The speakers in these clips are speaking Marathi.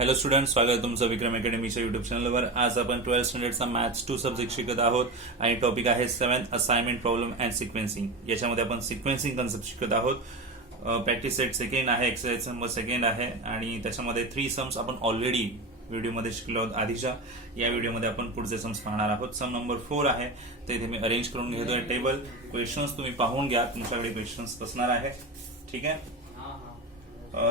हॅलो स्टुडंट, स्वागत आहे तुमचं विक्रम अकॅडमीच्या युट्यूब चॅनलवर. आज आपण 12th स्टँडर्डचा मॅथ्स 2 सब्जेक्ट शिकत आहोत आणि टॉपिक आहे 7th assignment problem and sequencing. याच्यामध्ये आपण सिक्वेन्सिंग कन्सेप्ट शिकत आहोत. प्रॅक्टिस सेट सेकंड आहे, एक्सरसाइज नंबर सेकंड आहे आणि त्याच्यामध्ये 3 सम्स आपण ऑलरेडी व्हिडिओमध्ये शिकलो आहोत आधीच्या. या व्हिडिओमध्ये आपण पुढचे सम्स पाहणार आहोत. सम नंबर 4 आहे, ते इथे मी अरेंज करून घेतोय टेबल. क्वेश्चन्स तुम्ही पाहून घ्या, तुमच्याकडे क्वेश्चन्स असणार आहे. ठीक आहे.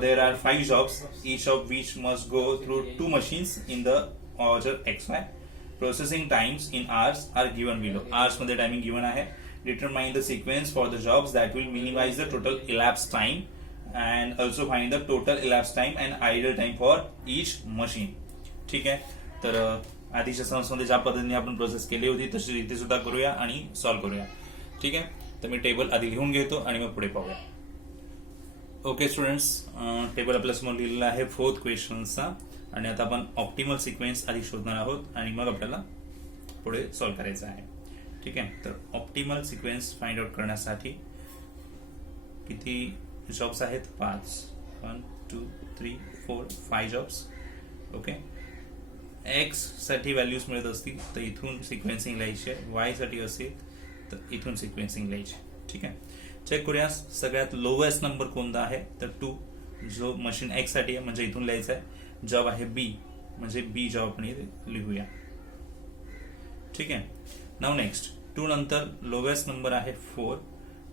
There are 5 jobs, each of which must go through 2 machines in the order XY. Processing times in hours are given below. Hours मध्ये टाइमिंग given आहे. Determine the sequence for the jobs that will minimize the total elapsed time and also find the total elapsed time and idle time for each machine. ठीक आहे. तर आधीच्या समस्येमध्ये ज्या पद्धतीने आपण प्रोसेस केली होती तशी इथे सुद्धा करूया आणि सॉल्व्ह करूया. ठीक आहे. तर मी टेबल आधी लिहून घेतो आणि मग पुढे पाहूया. ओके स्टुडंट्स, टेबल आपल्या समोर लिहिलेला आहे 4th क्वेश्चनचा आणि आता आपण ऑप्टिमल सिक्वेन्स आधी शोधणार आहोत आणि मग आपल्याला पुढे सॉल्व्ह करायचं आहे. ठीक आहे. तर ऑप्टिमल सिक्वेन्स फाइंड आउट करण्यासाठी किती जॉब्स आहेत? 5. 1 2 3 4 5 जॉब्स. ओके. एक्स साठी व्हॅल्यूज मिळत असतील तर इथून सिक्वेन्सिंग लिहायची आहे. वाय साठी असेल तर इथून सिक्वेन्सिंग लिहायची. ठीक आहे. चेक करूया सगळ्यात लोवेस्ट नंबर कोणता आहे तर 2, जो मशीन एक्स साठी आहे, म्हणजे इथून लिहायचा आहे. जॉब आहे बी, म्हणजे बी जॉब आपण इथे लिहूया. ठीक आहे. नाव नेक्स्ट 2 नंतर लोवेस्ट नंबर आहे 4,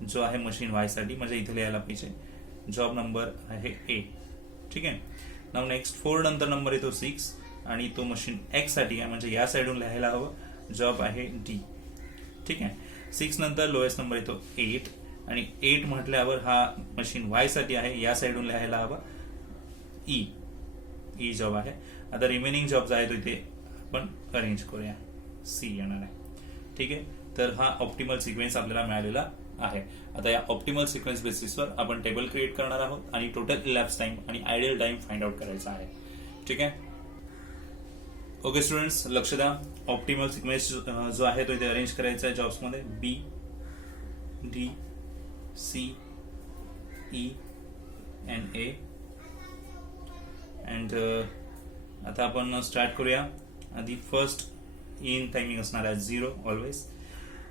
जो आहे मशीन वाय साठी, म्हणजे इथे लिहायला पाहिजे. जॉब नंबर आहे 8. ठीक आहे. नाव नेक्स्ट 4 नंतर नंबर येतो 6 आणि तो मशीन एक्स साठी आहे, म्हणजे या साइडून लिहायला हवं. जॉब आहे डी. ठीक आहे. 6 नंतर लोएस्ट नंबर येतो 8 आणि 8 म्हटल्यावर हा मशीन वाय साठी आहे, या साइडून लिहायला हवा ई. ई जॉब आहे. आता रिमेनिंग जॉब जो आहे तो इथे आपण अरेंज करूया. सी येणार आहे. ठीक आहे. तर हा ऑप्टिमल सिक्वेन्स आपल्याला मिळालेला आहे. आता या ऑप्टिमल सिक्वेन्स बेसिसवर आपण टेबल क्रिएट करणार आहोत आणि टोटल इलॅप्स टाइम आणि आयडियल टाइम फाइंड आउट करायचा आहे. ठीक आहे. ओके स्टुडंट्स, लक्ष द्या. ऑप्टिमल सिक्वेन्स जो आहे तो इथे अरेंज करायचा आहे जॉब्समध्ये. B, D, C, E and A. And आता आपण स्टार्ट करूया. आधी फर्स्ट इन टायमिंग असणार आहे 0 ऑलवेज.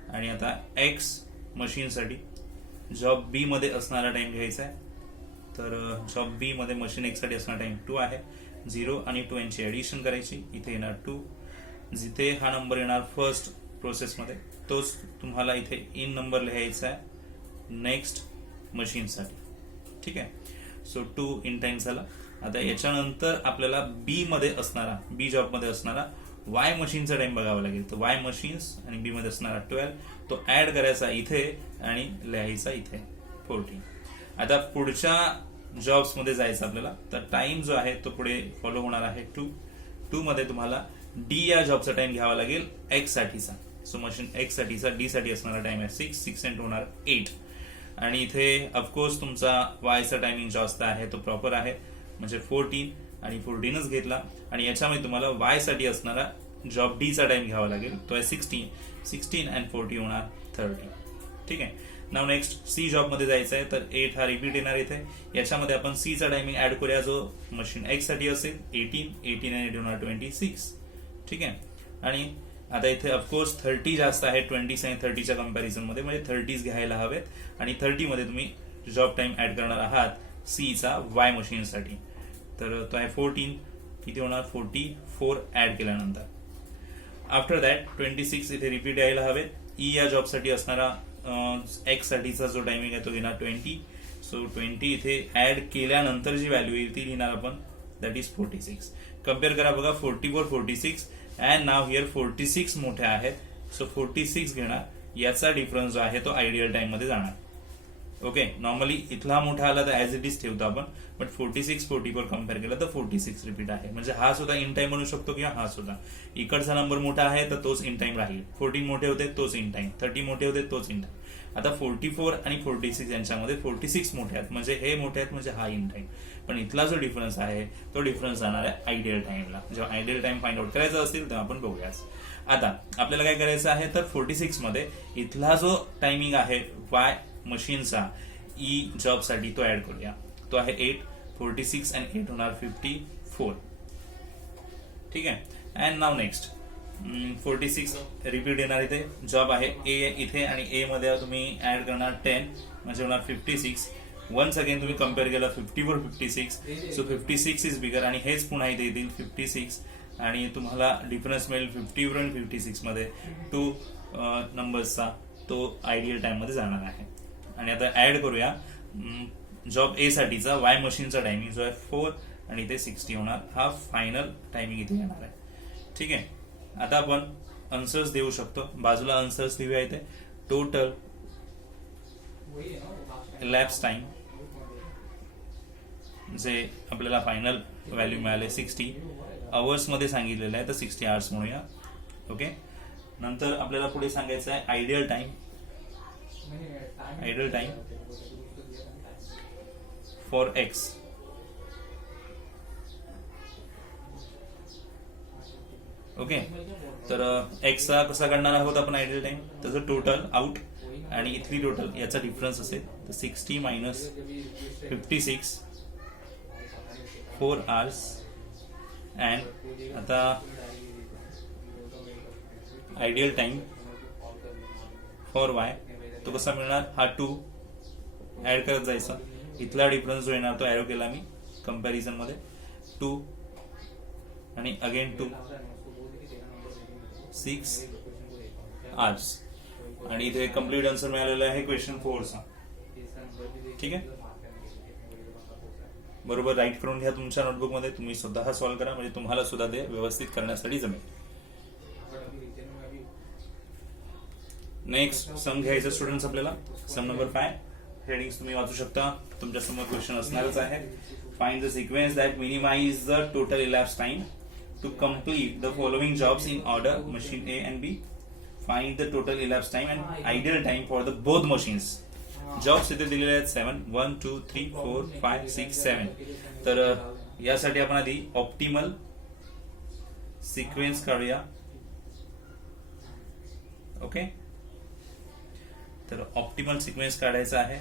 आणि आता एक्स मशीनसाठी जॉब बी मध्ये असणारा टाइम घ्यायचा आहे. तर जॉब बी मध्ये मशीन एक्स साठी असणारा टाइम 2 आहे. 0 आणि 2 यांची ऍडिशन करायची. इथे येणार 2. जिथे हा नंबर येणार फर्स्ट प्रोसेसमध्ये तोच तुम्हाला इथे इन नंबर लिहायचा आहे नेक्स्ट मशीन साठी. ठीक आहे. सो 2 इन टाइम झाला. आता याच्यानंतर आपल्याला बी मध्ये असणारा, बी जॉब मध्ये असणारा वाय मशीनचा टाइम बघावा लागेल. तर वाय मशीन्स आणि बी मध्ये असणारा 12 तो ऍड करायचा इथे आणि लिहायचा इथे 14. आता पुढच्या जॉब्स मध्ये जायचं आपल्याला. तर टाइम जो आहे तो पुढे फॉलो होणार आहे 2. 2 मध्ये तुम्हाला डी या जॉबचा टाइम घ्यावा लागेल एक्स साठीचा. सो मशीन एक्स साठीचा डी साठी असणारा टाइम आहे 6 आणि 2 होणार 8. आणि इथे ऑफकोर्स तुमचा वायचा टायमिंग जास्त आहे, तो प्रॉपर आहे, म्हणजे 14 आणि 14च घेतला. आणि याच्यामध्ये तुम्हाला वाय साठी असणारा जॉब डी चा टाइम घ्यावा लागेल, तो आहे 16 आणि 40 होणार 30. ठीक आहे. नाव नेक्स्ट सी जॉब मध्ये जायचं आहे. तर 8 हा रिपीट येणार इथे. याच्यामध्ये आपण सी चा टायमिंग ऍड करूया, जो मशीन एक्स साठी असेल 18 आणि 8 होणार 26. ठीक आहे. आणि आता इथे ऑफकोर्स 30 जास्त आहे 20 आणि 30च्या कम्पॅरिझन मध्ये, म्हणजे 30 घ्यायला हवेत. आणि 30 मध्ये तुम्ही जॉब टाइम ऍड करणार आहात सी चा वाय मशीन साठी. तर तो आहे 14. किती होणार 44 ऍड केल्यानंतर. आफ्टर दॅट 26 इथे रिपीट यायला हवेत. ई या जॉब साठी असणारा एक्स साठीचा जो टायमिंग आहे तो घेणार 20. सो 20 इथे ऍड केल्यानंतर जी व्हॅल्यू येईल ती लिहिणार आपण, दॅट इज 46. कम्पेअर करा बघा, 44 46 अँड नाव हिअर 46 मोठे आहेत. सो 46 घेणार. याचा डिफरन्स जो आहे तो आयडियल टाइम मध्ये जाणार. ओके. नॉर्मली इथला मोठा आला तर ऍज इट इज ठेवतो आपण, बट 46 44 कम्पेअर केला तर 46 रिपीट आहे. म्हणजे हा सुद्धा इन टाइम म्हणू शकतो किंवा हा सुद्धा. इकडचा नंबर मोठा आहे तर तोच इन टाइम राहील. 14 मोठे होते तोच इन टाइम, 30 मोठे होते तोच इन टाइम. आता 44 आणि 46 यांच्यामध्ये 46 मोठे आहेत, म्हणजे हे मोठे आहेत, म्हणजे हा इन टाइम. पण इथला जो डिफरन्स आहे तो डिफरन्स जाणार आहे आयडियल टाइमला. जेव्हा आयडियल टाइम फाइंड आउट करायचा असेल तेव्हा आपण बघूयाच. आता आपल्याला काय करायचं आहे तर 46 मध्ये इथला जो टायमिंग आहे वाय मशीनचा ई जॉब साठी तो ऍड करूया. तो आहे 8. 46 आणि 8 होणार 54. ठीक आहे. अँड नाव नेक्स्ट 46 रिपीट येणार इथे. जॉब आहे ए इथे आणि ए मध्ये तुम्ही ऍड करणार 10 म्हणजे होणार 56. वन्स अगेन तुम्ही कम्पेअर केलं 54 56, सो 56 इज बिगर आणि हेच पुन्हा इथे येतील 56 आणि तुम्हाला डिफरन्स मिळेल 54 आणि 56 मध्ये 2 नंबर्सचा तो आयडियल टाइम मध्ये जाणार आहे. आणि आता ऍड करूया जॉब ए साठीचा वाय मशीनचा टायमिंग जो आहे 4 आणि इथे 60 होणार. हा फायनल टायमिंग इथे येणार आहे. ठीक आहे. आता आपण आन्सर्स देऊ शकतो. बाजूला आन्सर्स लिहूया इथे. टोटल elapsed टाइम जे आपल्याला फायनल व्हॅल्यू मिळाले 60 आवर्स मध्ये सांगितलेलं आहे तर 60 आवर्स म्हणूया. ओके. नंतर आपल्याला पुढे सांगायचं आहे ideal time. Ideal time for x. Okay. तर एक्सचा कसा काढणार आहोत आपण आयडियल टाइम. त्याचं टोटल आउट आणि इथली टोटल याचा डिफरन्स असेल तर 60 मायनस 56 4 आवर्स. अँड आता आयडियल टाइम फॉर वाय तो कसा मिळणार. हा 2 ऍड करत जायचा. इथला डिफरन्स जो येणार तो ऍरो केला मी कंपॅरिझन मध्ये 2 आणि अगेन 2 6 आवर्स. आणि इथे कम्प्लीट आन्सर मिळालेला आहे क्वेश्चन 4 चा. ठीक आहे. बरोबर राईट करून घ्या तुमच्या नोटबुक मध्ये. तुम्ही स्वतः सॉल्व्ह करा म्हणजे तुम्हाला सुद्धा ते व्यवस्थित करण्यासाठी जमेल. नेक्स्ट सम घ्यायचं स्टुडंट्स आपल्याला. सम नंबर 5 हेडिंग्स तुम्ही वाचू शकता. तुमच्या समोर क्वेश्चन असणारच आहे. Find the sequence that minimize the total elapse time to complete the following jobs in order machine A and B. Find the total elapse time and ideal time for the both machines. Jobs इथे दिलेले आहेत 7 1 2 3 4 5 6 7. तर यासाठी आपण आधी ऑप्टिमल सिक्वेन्स काढूया. ओके. तर ऑप्टिमल सिक्वेन्स काढायचा आहे.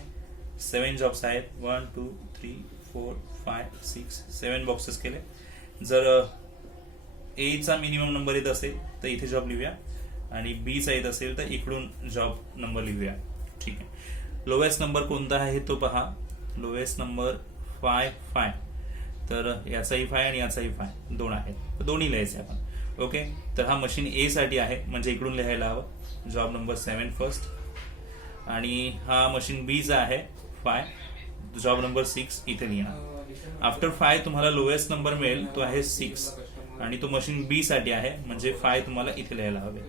7 जॉब्स आहेत. 1 2 3 4 5 6 7 बॉक्सेस केले. जर ए चा मिनिमम नंबर येत असेल तर इथे जॉब लिहूया आणि बी चा येत असेल तर इकडून जॉब नंबर लिहूया. ठीक आहे. लोएस्ट नंबर कोणता आहे तो पहा. लोएस्ट नंबर 5 तर याचाही 5 आणि याचाही 5 दोन आहेत तर दोन्ही लिहायचे आपण. ओके. तर हा मशीन ए साठी आहे म्हणजे इकडून लिहायला हवं जॉब नंबर 7 फर्स्ट. आणि हा मशीन बी चा आहे 5 जॉब नंबर 6 इथे लिहिणार. आफ्टर 5 तुम्हाला लोएस्ट नंबर मिळेल तो आहे 6 आणि तो मशीन बी साठी आहे म्हणजे 5 तुम्हाला इथे लिहायला हवे.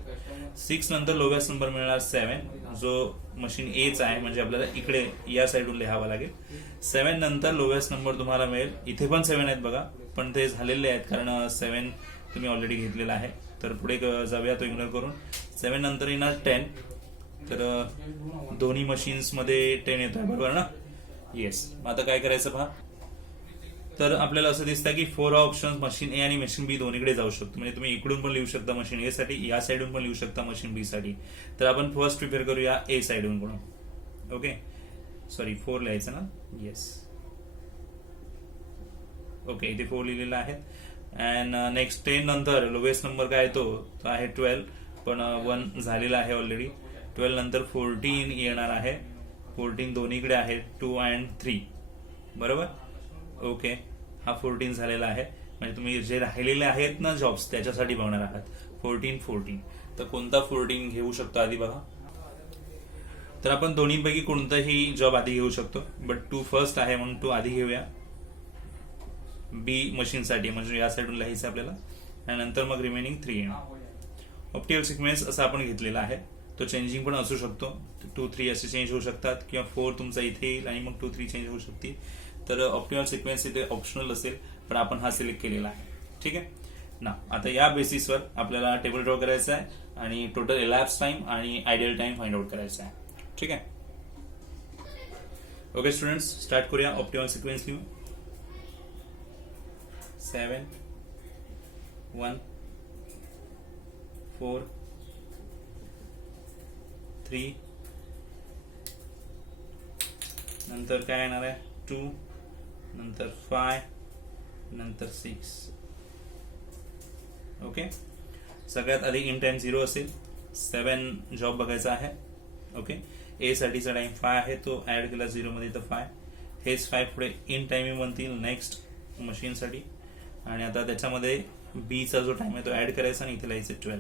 6 नंतर लोएस्ट नंबर मिळणार 7 जो मशीन ए चा आहे म्हणजे आपल्याला इकडे या साईडून लिहावा लागेल. 7 नंतर लोएस्ट नंबर तुम्हाला मिळेल. इथे पण 7 आहेत बघा पण ते झालेले आहेत कारण 7 तुम्ही ऑलरेडी घेतलेला आहे. तर पुढे जाऊया तो इग्नोर करून. 7 नंतर येणार 10. तर दोन्ही मशीन्स मध्ये 10 येत आहे बरोबर ना. येस. आता काय करायचं पहा. तर आपल्याला असं दिसतं की 4 ऑप्शन मशीन ए आणि मशीन बी दोन्हीकडे जाऊ शकतो. म्हणजे तुम्ही इकडून पण लिहू शकता मशीन ए साठी या साईडून पण लिहू शकता मशीन बी साठी. तर आपण फर्स्ट प्रिपेअर करूया ए साईडून कडून. ओके. सॉरी 4 लिहायचं ना. येस. ओके. इथे 4 लिहिलेला आहे. अँड नेक्स्ट 10 नंतर लोएस्ट नंबर काय तो आहे 12 पण 1 झालेला आहे ऑलरेडी. 12 नंतर 14 येणार आहे. 14 दोन्हीकडे आहे 2 and 3 बरोबर. ओके. हा 14 झालेला आहे म्हणजे तुम्ही जे राहिलेले आहेत ना जॉब्स त्याच्यासाठी बघणार आहात 14. तर कोणता 14 घेऊ शकतो आधी बघा. तर आपण दोन्हीपैकी कोणताही जॉब आधी घेऊ शकतो बट 2 फर्स्ट आहे म्हणून 2 आधी घेऊया. बी मशीन साठी म्हणजे या साईडून लिहायचं आपल्याला आणि नंतर मग रिमेनिंग 3 येणार. ऑप्टिमल सिक्वेन्स असा आपण घेतलेला आहे. तो चेंजिंग पण असू शकतो. 2 3 असे चेंज होऊ शकतात किंवा 4 तुमचा इथे येईल आणि मग 2 3 चेंज होऊ शकतील. तर ऑप्टिमल सिक्वेन्स इथे ऑप्शनल असेल पण आपण हा सिलेक्ट केलेला आहे. ठीक आहे ना. आता या बेसिसवर आपल्याला टेबल ड्रॉ करायचा आहे आणि टोटल इलॅप्स टाइम आणि आयडियल टाइम फाइंड आउट करायचा आहे. ठीक आहे. ओके स्टुडंट्स स्टार्ट करूया. ऑप्टिमल सिक्वेन्स लिहू. 7 1 4 3 नंतर काय येणार आहे 2 नंतर 5 नंतर 6 ओके, सगळ्यात आधी इन टाइम 0 असेल, 7 जॉब बघायचा आहे. ओके, ए साठीचा टाइम 5 आहे, तो ऍड केला 0 मध्ये तर 5. हेच 5 पुढे इन टाइमिंग बनतील नेक्स्ट मशीन साठी. आणि आता त्याच्यामध्ये बी चा जो टाइम आहे तो ऍड करायचा आणि इथे लिहायचं 12.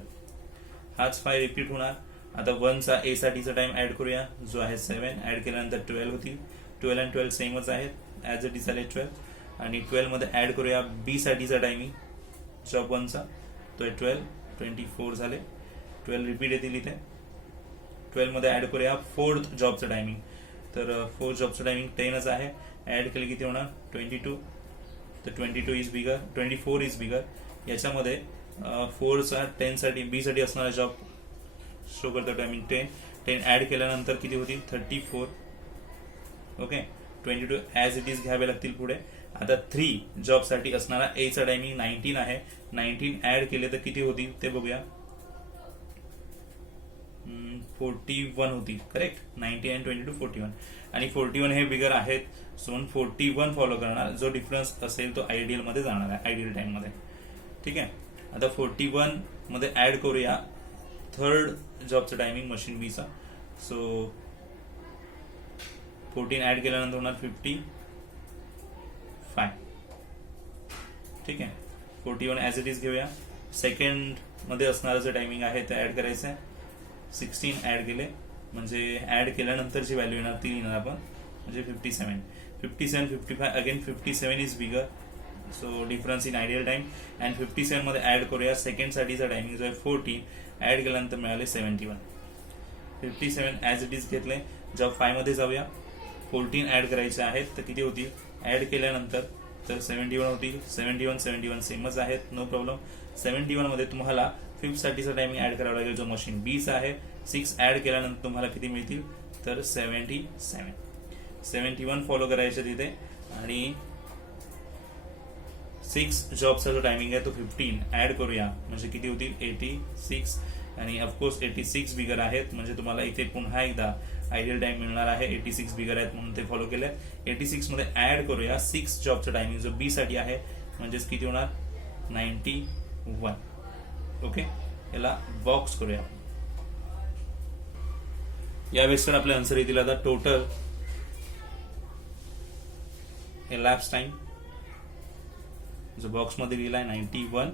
हाच 5 रिपीट होणार. आता 1 चा ए साठीचा टाइम ऍड करूया, जो आहे 7. ऍड केल्यानंतर 12 होतील. 12 आणि 12 सेमच आहेत, ऍज इट इज आले 12. आणि 12 मध्ये ऍड करूया बी साठीचा टायमिंग जॉब 1 चा, तो आहे 12. 24 झाले. 12 रिपीट येतील इथे. 12 मध्ये ऍड करूया 4th जॉबचं टायमिंग, तर 4th जॉबचं टायमिंग 10च आहे. ऍड केले किती होणार 22. तर 22 इज बिगर, 24 इज बिगर. याच्यामध्ये 4 चा 10 साठी बी साठी असणारा जॉब शो करतो टायमिंग 10. 10 ऍड केल्यानंतर किती होतील 34. ओके, 22 ऍज इट इज घ्यावे लागतील पुढे. आता 3 जॉब साठी असणारा ए चा टायमिंग 19 आहे. 19 ऍड केले तर किती होतील ते बघूया. 41 होतील. करेक्ट, 19 आणि 22 41. आणि 41 हे बिगर आहेत, सो 41 फॉलो करणार. जो डिफरन्स असेल तो आयडियल मध्ये जाणार आहे, आयडियल टाइम मध्ये. ठीक आहे, आता 41 मध्ये ऍड करूया 3rd जॉबचं टायमिंग मशीन बी चा. सो 14 ऍड केल्यानंतर होणार 55. ठीक आहे, 41 ऍज इट इज घेऊया. सेकंड मध्ये असणारं जे टायमिंग आहे ते ऍड करायचं आहे. 16 ऍड केले म्हणजे ऍड केल्यानंतर जी व्हॅल्यू येणार ती लिहिणार आपण, म्हणजे 57. 57 55 again 57 is bigger, so difference in ideal time. And 57 मध्ये ऍड करूया सेकंड साठीचा टायमिंग जो आहे 14. ऍड केल्यानंतर मिळाले 71. 57 ऍज इट इज घेतले. जॉब 5 मध्ये जाऊया. 14 ऍड करायचे आहेत, तर किती होतील ऍड केल्यानंतर तर 71 होतील. 71 सेमच आहेत, नो प्रॉब्लेम. 71 मध्ये तुम्हाला 5th साठीचा टायमिंग ऍड करावा लागेल, जो मशीन बी चा आहे. 6 ऍड केल्यानंतर तुम्हाला किती मिळतील तर 77. 71 फॉलो करायचे तिथे. आणि 6 जॉबचा जो टायमिंग आहे तो 15 ऍड करूया, म्हणजे किती होतील 86. आणि ऑफकोर्स 86 बिगर आहेत, म्हणजे तुम्हाला इथे पुन्हा एकदा आयडियल टाइम मिळणार आहे. 86 बिगर आहेत म्हणून ते फॉलो केलंय. 86 मध्ये ऍड करूया 6 जॉबचा टायमिंग जो बी साठी आहे, म्हणजेच किती होणार 91. ओके, याला बॉक्स करूया. या वेळेस आपले आन्सर येतील आता टोटल elapsed टाइम जो बॉक्स मध्ये लिहिलाय 91.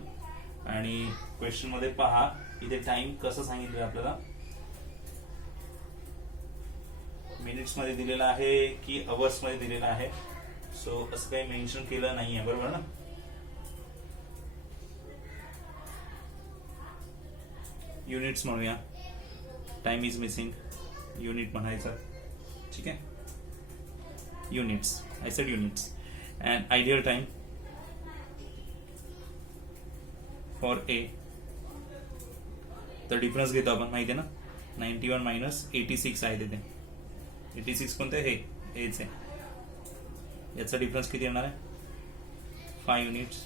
आणि क्वेश्चन मध्ये पहा इथे टाइम कसं सांगितलं आपल्याला, मिनिट्स मध्ये दिलेला आहे की अवर्स मध्ये दिलेला आहे. सो असं काही मेन्शन केलं नाहीये, बरोबर ना. युनिट्स म्हणूया, टाइम इज मिसिंग, युनिट म्हणायचं. ठीक आहे, units, I said units. And ideal time for a, तर डिफरन्स घेतो आपण, माहिती आहे ना. 91 मायनस 86 आहे तिथे. 86 कोणतं हे एच आहे. याचा डिफरन्स किती येणार आहे 5 units.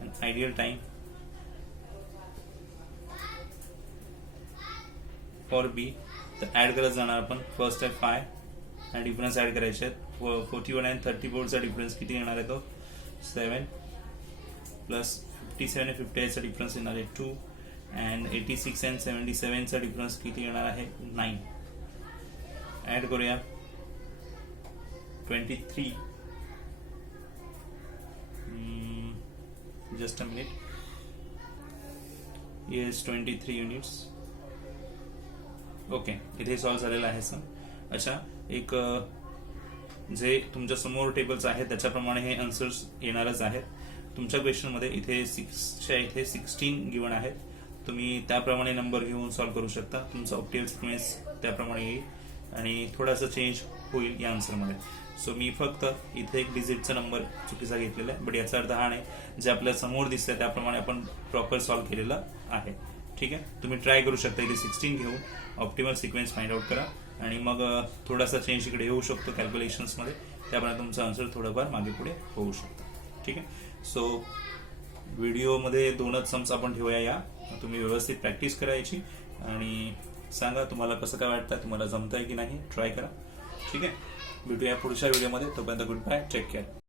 And ideal time for B, तर ऍड करत जाणार आपण. फर्स्ट आहे 5 आणि डिफरन्स ऍड करायचे आहेत. 41 आणि 34 चा डिफरन्स किती येणार आहे तो 7 प्लस 57 आणि 58 चा डिफरन्स येणार आहे 2. अँड 86 अँड 77 चा डिफरन्स किती येणार आहे 9. ऍड करूया 23. Just a minute. Yes 23 units. Okay, इथे सॉल्व्ह झालेला आहे सर. अच्छा, एक जे तुमच्या समोर टेबल्स आहेत त्याच्याप्रमाणे हे आन्सर्स येणारच आहेत. तुमच्या क्वेश्चन मध्ये इथे 6च्या इथे 16 गिवन आहेत. तुम्ही त्याप्रमाणे नंबर घेऊन सॉल्व्ह करू शकता. तुमचा ऑप्टिमल सिक्वेन्स त्याप्रमाणे येईल आणि थोडासा चेंज होईल या आन्सर मध्ये. सो मी फक्त इथे एक डिजिटचा नंबर चुकीचा घेतलेला आहे, बट याचा अर्थ हा नाही, जे आपल्या समोर दिसतंय त्याप्रमाणे आपण प्रॉपर सॉल्व्ह केलेलं आहे. ठीक आहे, तुम्ही ट्राय करू शकता. इथे 16 घेऊन ऑप्टिमल सिक्वेन्स फाइंड आउट करा आणि मग थोडासा चेंज इकडे येऊ शकतो कॅल्क्युलेशन्स मध्ये. त्याप्रमाणे तुमचं आन्सर थोडंफार मागे पुढे होऊ शकतं. ठीक आहे, सो व्हिडिओमध्ये 2च सम्स आपण ठेवूया. या तुम्ही व्यवस्थित प्रॅक्टिस करायची आणि सांगा तुम्हाला कसं काय वाटतं, तुम्हाला जमतंय की नाही, ट्राय करा. ठीक आहे, भेटूया पुढच्या व्हिडिओमध्ये. तोपर्यंत गुड बाय, टेक केअर.